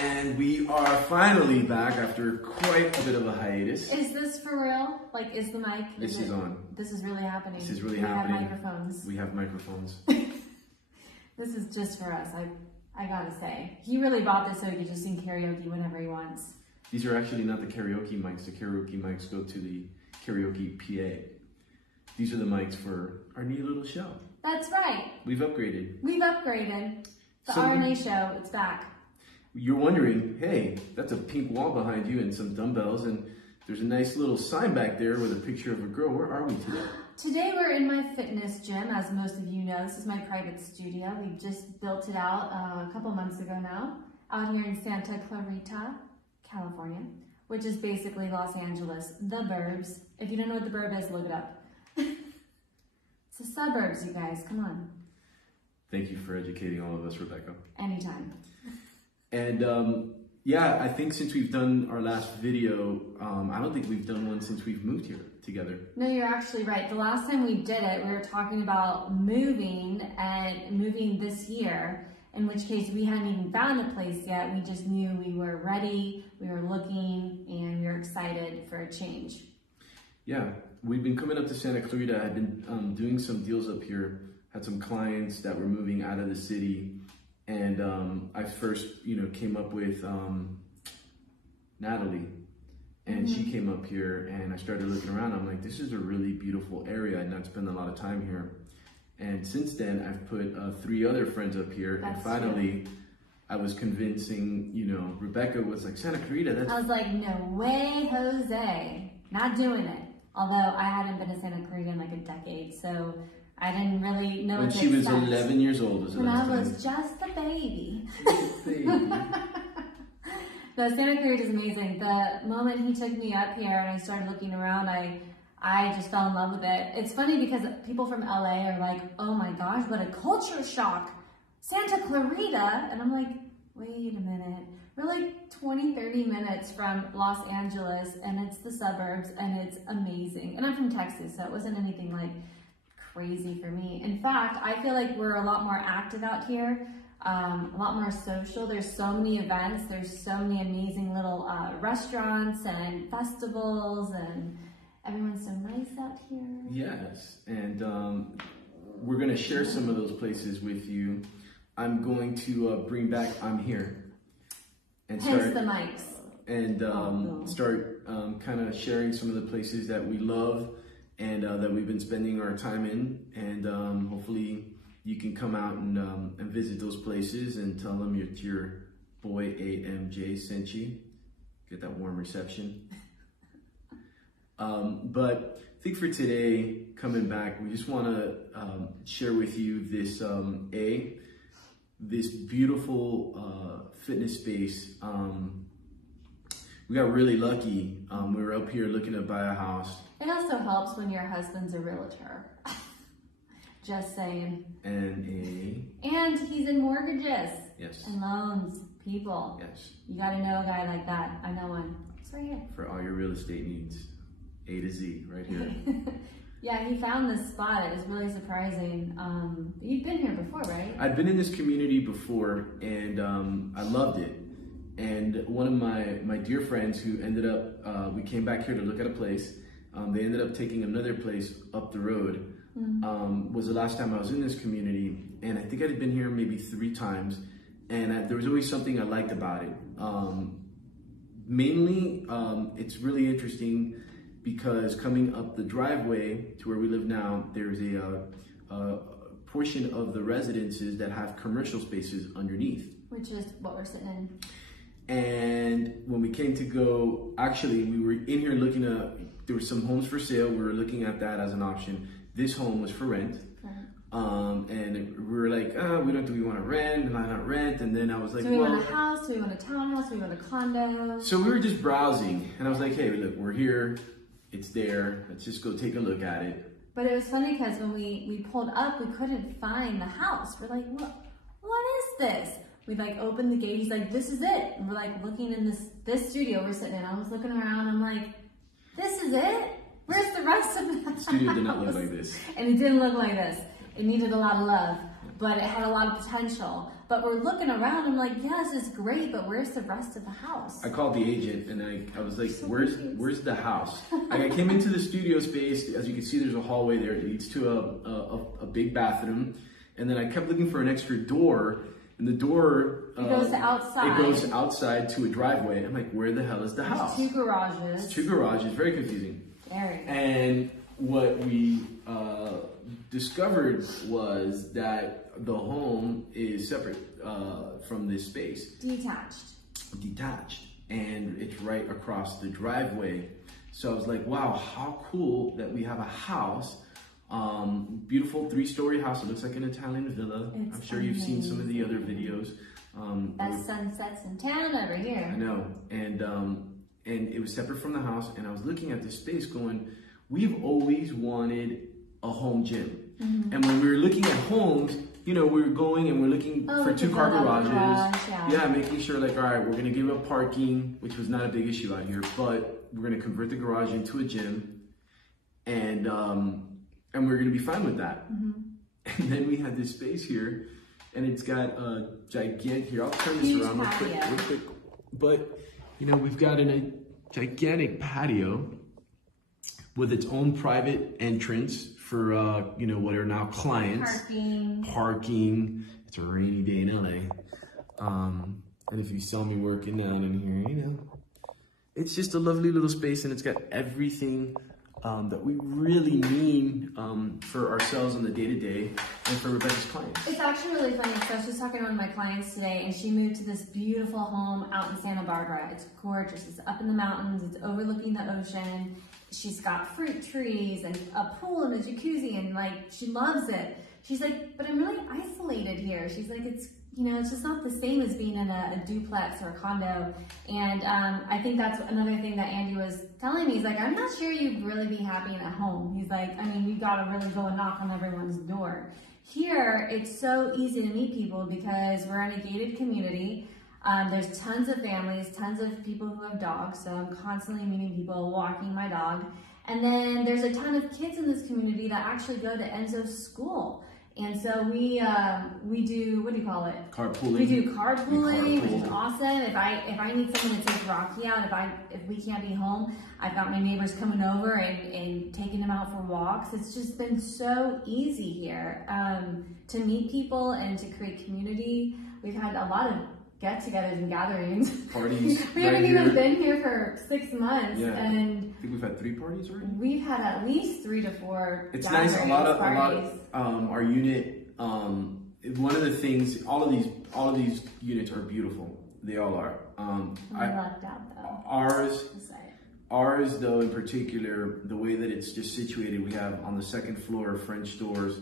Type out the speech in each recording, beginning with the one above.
And we are finally back after quite a bit of a hiatus. Is this for real? Like, is the mic? This is on. This is really happening. This is really happening. We have microphones. We have microphones. This is just for us, I gotta say. He really bought this so he could just sing karaoke whenever he wants. These are actually not the karaoke mics. The karaoke mics go to the karaoke PA. These are the mics for our new little show. That's right. We've upgraded. We've upgraded. The RNA show, it's back. You're wondering, hey, that's a pink wall behind you and some dumbbells, and there's a nice little sign back there with a picture of a girl. Where are we today? Today we're in my fitness gym, as most of you know. This is my private studio. We just built it out a couple months ago now, out here in Santa Clarita, California, which is basically Los Angeles, the burbs. If you don't know what the burb is, look it up. It's the suburbs, you guys, come on. Thank you for educating all of us, Rebecca. Anytime. And yeah, I think since we've done our last video, I don't think we've done one since we've moved here together. No, you're actually right. The last time we did it, we were talking about moving and moving this year, in which case we hadn't even found a place yet. We just knew we were ready, we were looking, and we were excited for a change. Yeah, we've been coming up to Santa Clarita. I've been doing some deals up here, had some clients that were moving out of the city. And I first, came up with Natalie, and she came up here, and I started looking around. I'm like, this is a really beautiful area, and I've spent a lot of time here. And since then, I've put 3 other friends up here, and finally, I was convincing, Rebecca was like, Santa Clarita, that's... I was like, no way, Jose, not doing it. Although I hadn't been to Santa Clarita in like a decade, so I didn't really know when she was 11 years old. Was the last time. I was just a baby. The Santa Clarita is amazing. The moment he took me up here and I started looking around, I just fell in love with it. It's funny because people from LA are like, oh my gosh, what a culture shock. Santa Clarita. And I'm like, wait a minute. We're like 20, 30 minutes from Los Angeles, and it's the suburbs, and it's amazing. And I'm from Texas, so it wasn't anything like crazy for me. In fact, I feel like we're a lot more active out here, a lot more social. There's so many events. There's so many amazing little restaurants and festivals, and everyone's so nice out here. Yes, and we're going to share some of those places with you. I'm going to bring back I'm Here. And start the mics. And start kind of sharing some of the places that we love and that we've been spending our time in, and hopefully you can come out and visit those places and tell them your boy AMJ sent you. Get that warm reception. But I think for today, coming back, we just want to share with you this beautiful fitness space. We got really lucky. We were up here looking to buy a house. It also helps when your husband's a realtor. Just saying. And he's in mortgages. Yes. And loans, people. Yes. You gotta know a guy like that. I know one. It's right here. For all your real estate needs. A to Z, right here. Yeah, he found this spot. It was really surprising. You've been here before, right? I've been in this community before, and I loved it. And one of my dear friends who ended up, we came back here to look at a place. They ended up taking another place up the road. Was the last time I was in this community, and I think I had been here maybe 3 times, and there was always something I liked about it. Mainly, it's really interesting because coming up the driveway to where we live now, there's a portion of the residences that have commercial spaces underneath. Which is what we're sitting in. And when we came to go, actually, we were in here looking at, there were some homes for sale. We were looking at that as an option. This home was for rent. And we were like, do we want to rent? And not rent. And then I was like, do we want a house? Do we want a townhouse? Do we want a condo? So we were just browsing. And I was like, hey, look, we're here. It's there. Let's just go take a look at it. But it was funny because when we pulled up, we couldn't find the house. We're like, what is this? We like opened the gate. He's like, this is it. And we're like looking in this studio we're sitting in. I was looking around. I'm like, this is it? Where's the rest of the house? Studio did not look like this. And it didn't look like this. It needed a lot of love, but it had a lot of potential. But we're looking around. I'm like, yes, it's great, but where's the rest of the house? I called the agent and I was like, So where's the house? Like, I came into the studio space. As you can see, there's a hallway there. It leads to a big bathroom. And then I kept looking for an extra door. And the door it goes outside. It goes outside to a driveway. I'm like, where the hell is the house? Two garages. It's 2 garages. Very confusing. Very. And what we discovered was that the home is separate from this space. Detached. And it's right across the driveway. So I was like, wow, how cool that we have a house. Beautiful 3-story house. It looks like an Italian villa. I'm sure you've seen some of the other videos. Best sunsets in town over here. I know. And it was separate from the house. And I was looking at this space going, we've always wanted a home gym. Mm-hmm. And when we were looking at homes, you know, we were going and we're looking for 2-car garages. Yeah, making sure like, all right, we're going to give up parking, which was not a big issue out here, but we're going to convert the garage into a gym. And we're going to be fine with that. Mm-hmm. And then we had this space here, and it's got a gigantic, here, I'll turn this around real quick. But, you know, we've got a gigantic patio with its own private entrance for, you know, what are now clients. Parking. It's a rainy day in LA. And if you saw me working out in here, you know, it's just a lovely little space, and it's got everything that we really need for ourselves on the day-to-day and for Rebecca's clients. It's actually really funny because I was just talking to one of my clients today, and she moved to this beautiful home out in Santa Barbara. It's gorgeous. It's up in the mountains. It's overlooking the ocean. She's got fruit trees and a pool and a jacuzzi, and like, she loves it. She's like, but I'm really isolated here. She's like, it's, you know, it's just not the same as being in a duplex or a condo. And I think that's another thing that Andy was telling me. He's like, I'm not sure you'd really be happy in a home. He's like, I mean, you got to really go and knock on everyone's door. Here, it's so easy to meet people because we're in a gated community. There's tons of families, tons of people who have dogs. So I'm constantly meeting people, walking my dog. And then there's a ton of kids in this community that actually go to Enzo's school. And so we do, what do you call it? Carpooling. We do carpooling, which is awesome. If I need someone to take Rocky out, if we can't be home, I've got my neighbors coming over and taking them out for walks. It's just been so easy here to meet people and to create community. We've had a lot of get-togethers and gatherings. Parties. We haven't even been here for 6 months, and I think we've had 3 parties already. We've had at least 3 to 4. It's nice. A lot of our unit. One of the things, all of these units are beautiful. They all are. I lucked out though. Ours though, in particular, the way that it's just situated, we have on the 2nd floor French doors.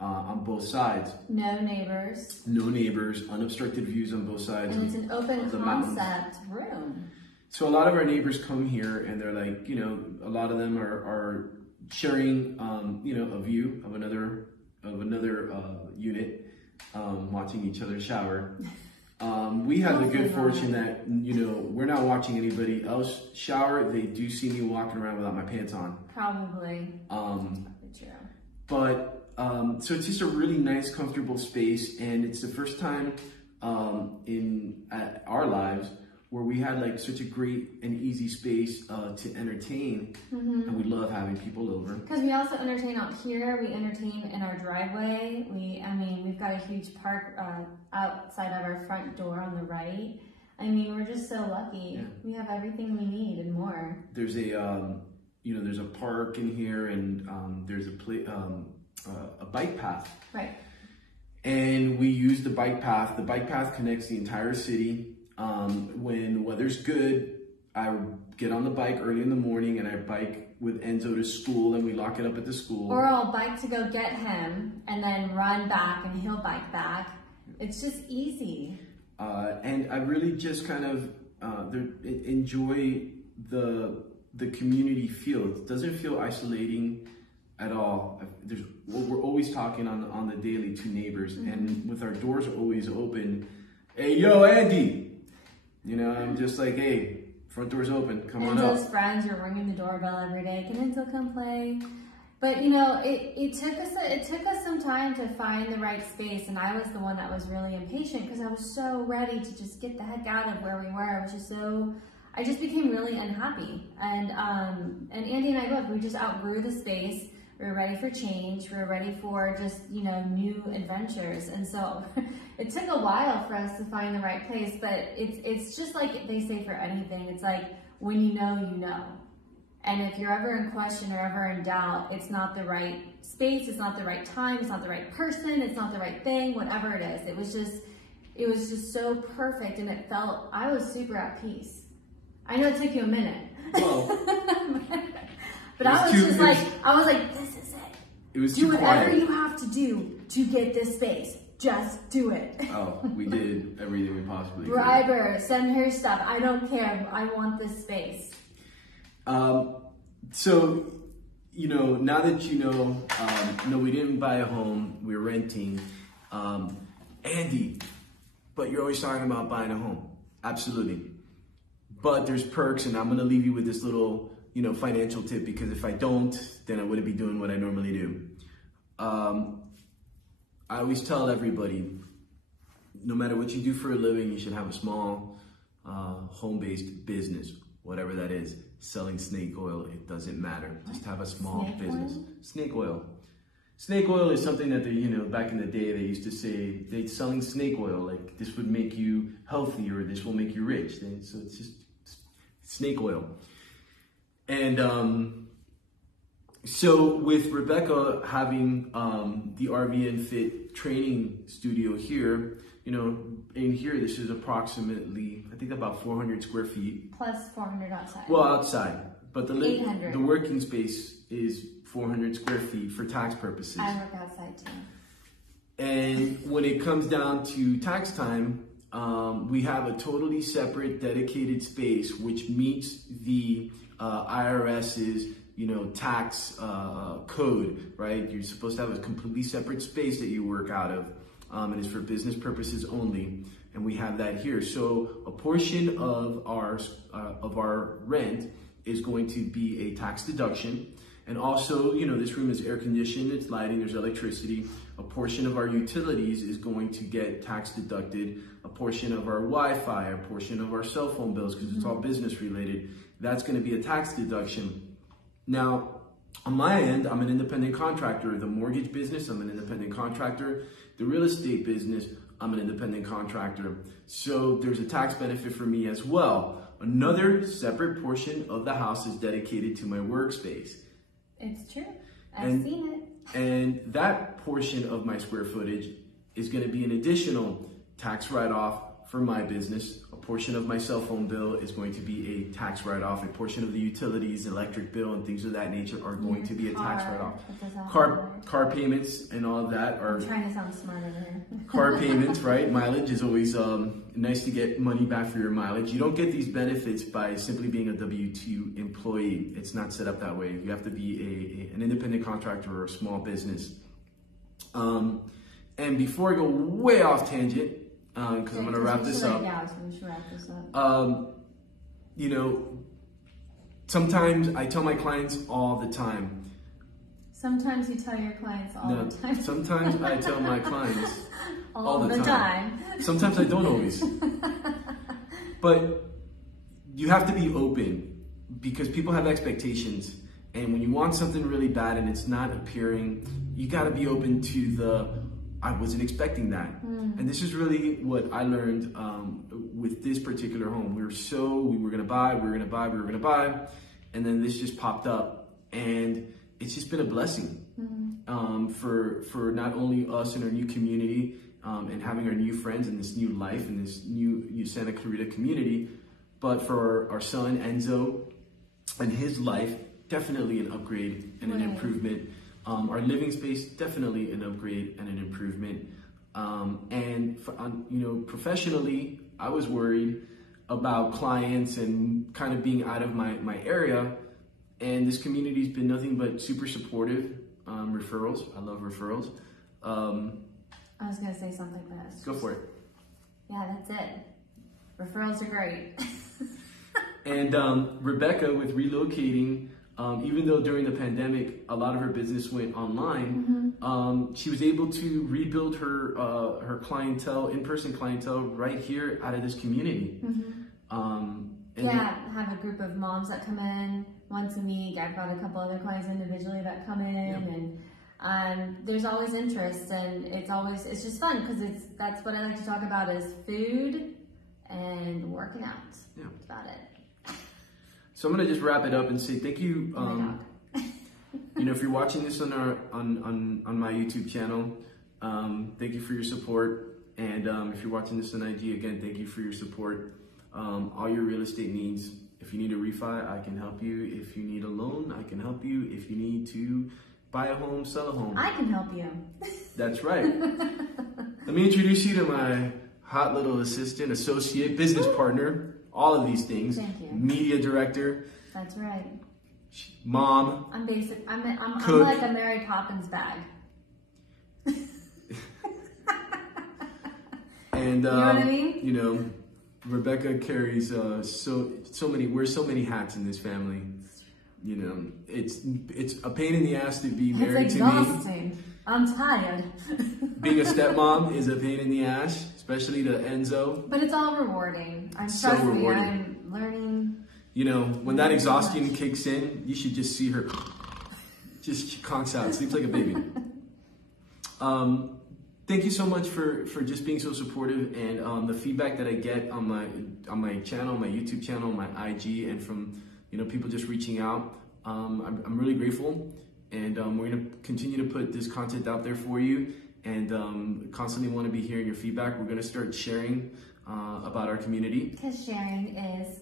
On both sides. No neighbors. No neighbors, unobstructed views on both sides. And it's an open concept room. So a lot of our neighbors come here and they're like, you know, a lot of them are sharing, you know, a view of another unit, watching each other shower. We have the good fortune that, you know, we're not watching anybody else shower. They do see me walking around without my pants on. Probably. True. But so it's just a really nice, comfortable space, and it's the first time in our lives where we had like such a great and easy space to entertain, and we love having people over. Because we also entertain out here. We entertain in our driveway. We've got a huge park outside of our front door on the right. I mean, we're just so lucky. Yeah. We have everything we need and more. There's a there's a park in here, and there's a bike path. Right. And we use the bike path. The bike path connects the entire city. When weather's good, I get on the bike early in the morning and I bike with Enzo to school, and we lock it up at the school. Or I'll bike to go get him and then run back and he'll bike back. It's just easy. And I really just kind of enjoy the community feel. It doesn't feel isolating at all. We're always talking on the daily to neighbors, and with our doors always open. Hey, yo, Andy! You know, I'm just like, hey, front door's open, come on up. Enzo's friends are ringing the doorbell every day. Can Enzo come play? But you know, it took us some time to find the right space, and I was the one that was really impatient because I was so ready to just get the heck out of where we were. I just became really unhappy. And Andy and I both, we just outgrew the space. We were ready for change. We were ready for just, you know, new adventures. And so it took a while for us to find the right place, but it's just like they say for anything. It's like, when you know, you know. And if you're ever in question or ever in doubt, it's not the right space, it's not the right time, it's not the right person, it's not the right thing, whatever it is. It was just so perfect, and I was super at peace. I know it took you a minute. Well, but I was like, this is it. It was do too whatever quiet. you have to do to get this space. Just do it. Oh, we did everything we possibly could. Bribe her, send her stuff. I don't care. I want this space. So, you know, now that you know, no, we didn't buy a home, we're renting. Andy, but you're always talking about buying a home. Absolutely. But there's perks, and I'm going to leave you with this little, you know, financial tip, because if I don't, then I wouldn't be doing what I normally do. I always tell everybody, no matter what you do for a living, you should have a small home-based business, whatever that is. Selling snake oil, it doesn't matter. Just have a small business. Snake oil. Snake oil is something that they, you know, back in the day they used to say, they're selling snake oil, like this would make you healthy or this will make you rich. So it's just snake oil. And so with Rebecca having the RVN Fit training studio here, you know, in here, this is approximately, I think about 400 square feet. Plus 400 outside. Well, outside. But the 800. the working space is 400 square feet for tax purposes. I work outside too. And when it comes down to tax time, we have a totally separate dedicated space which meets the IRS's, you know, tax code, right? You're supposed to have a completely separate space that you work out of. And it's for business purposes only, and we have that here. So a portion of our rent is going to be a tax deduction, and also, you know, this room is air conditioned, it's lighting, there's electricity. A portion of our utilities is going to get tax deducted. A portion of our Wi-Fi, a portion of our cell phone bills, because it's all business related, that's going to be a tax deduction. Now, on my end, I'm an independent contractor. The mortgage business, I'm an independent contractor. The real estate business, I'm an independent contractor. So there's a tax benefit for me as well. Another separate portion of the house is dedicated to my workspace. It's true. I've seen it. And that portion of my square footage is going to be an additional tax write-off for my business. A portion of my cell phone bill is going to be a tax write-off. A portion of the utilities, electric bill, and things of that nature are going to be a tax write-off. Car payments and all of that are... I'm trying to sound smart over here. Car payments, right? Mileage is always nice to get money back for your mileage. You don't get these benefits by simply being a W-2 employee. It's not set up that way. You have to be an independent contractor or a small business. And before I go way off tangent, because I'm going to wrap this up. Yeah, we should wrap this up. You know, sometimes I tell my clients all the time. Sometimes you tell your clients all the time. Sometimes I tell my clients all the time. Sometimes I don't always. But you have to be open, because people have expectations. And when you want something really bad and it's not appearing, you got to be open to I wasn't expecting that. And this is really what I learned with this particular home. We were going to buy. And then this just popped up. And it's just been a blessing for not only us and our new community and having our new friends and this new life and this new Santa Clarita community, but for our son Enzo and his life, definitely an upgrade and an improvement. Our living space, definitely an upgrade and an improvement. And you know, professionally, I was worried about clients and kind of being out of my area. And this community's been nothing but super supportive. Referrals, I love referrals. I was gonna say something fast. Go for it. Yeah, that's it. Referrals are great. And Rebecca, with relocating Even though during the pandemic, a lot of her business went online, she was able to rebuild her clientele, in-person clientele, right here out of this community. Have a group of moms that come in once a week. I've got a couple other clients individually that come in, and there's always interest, and it's just fun because that's what I like to talk about is food and working out. Yeah, that's about it. So I'm gonna just wrap it up and say thank you. You know, if you're watching this on my YouTube channel, thank you for your support. And if you're watching this on IG, again, thank you for your support. All your real estate needs. If you need a refi, I can help you. If you need a loan, I can help you. If you need to buy a home, sell a home, I can help you. That's right. Let me introduce you to my hot little assistant, associate, business partner, all of these things. Thank you. Media director. That's right. Mom. I'm like a Mary Poppins bag. And you know what I mean? You know, Rebecca carries wears so many hats in this family. You know, it's a pain in the ass to be married to me. It's exhausting. I'm tired. Being a stepmom is a pain in the ass, especially to Enzo. But it's all rewarding. So rewarding. I'm learning. You know, when that exhaustion kicks in, you should just see her. She conks out, sleeps like a baby. Thank you so much for just being so supportive, and the feedback that I get on my channel, my YouTube channel, my IG, and from people just reaching out. I'm really grateful, and we're gonna continue to put this content out there for you, and constantly want to be hearing your feedback. We're gonna start sharing about our community. Because sharing is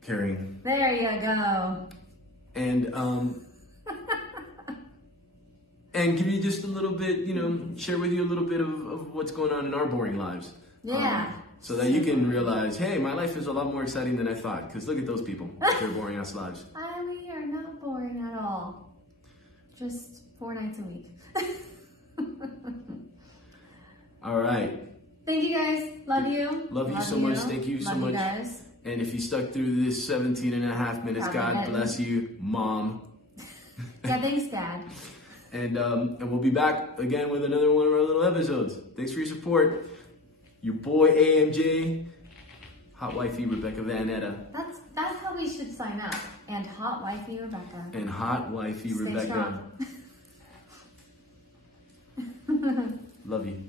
caring. There you go. And and give you just a little bit, share with you a little bit of what's going on in our boring lives. Yeah. So that you can realize, hey, my life is a lot more exciting than I thought. Because look at those people, their boring ass lives. We are not boring at all. Just 4 nights a week. All right. Thank you guys. Love you. Love you so much. Thank you so much. You guys. And if you stuck through this 17 and a half minutes, God bless you, Mom. Yeah, thanks, Dad. And we'll be back again with another one of our little episodes. Thanks for your support. Your boy AMJ, hot wifey Rebecca Vanetta. That's how we should sign up. And hot wifey Rebecca. And hot wifey Rebecca. Love you.